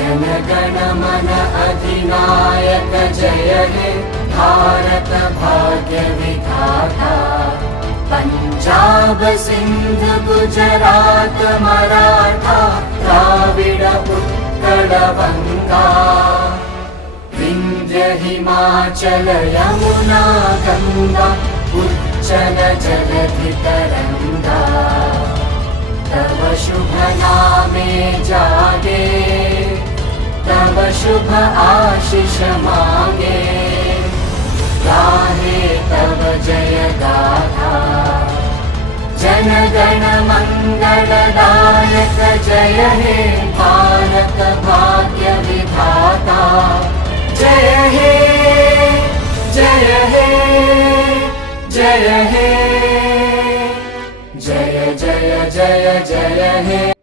जनगण मन अधिनायक जय हे भारत भाग्य विधाता। पंजाब सिंध गुजरात मराठा द्राविड उत्कल बंगा। विंध्य हिमाचल यमुना गंगा उच्चल जलधि तरंगा। तव शुभ नामे जागे तव शुभ आशीष मांगे। गाहे तव जय गाथा जनगण मंगलदायक जय हे भारत भाग्य विधाता। जय हे जय हे जय हे जय जय जय जय हे।